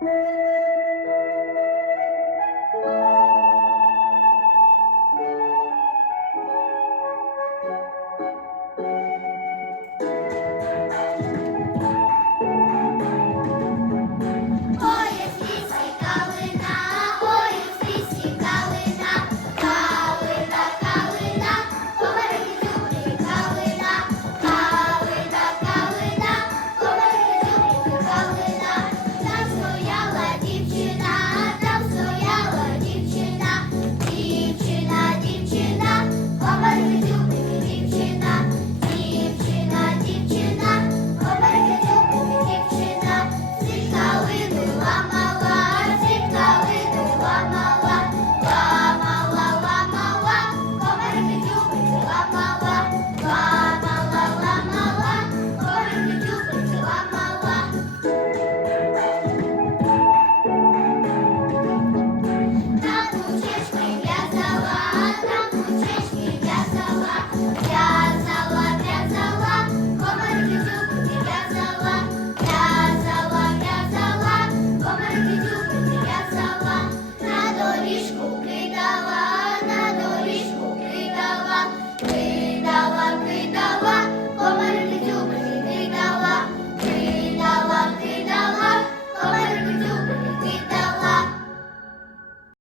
Thank mm -hmm. you.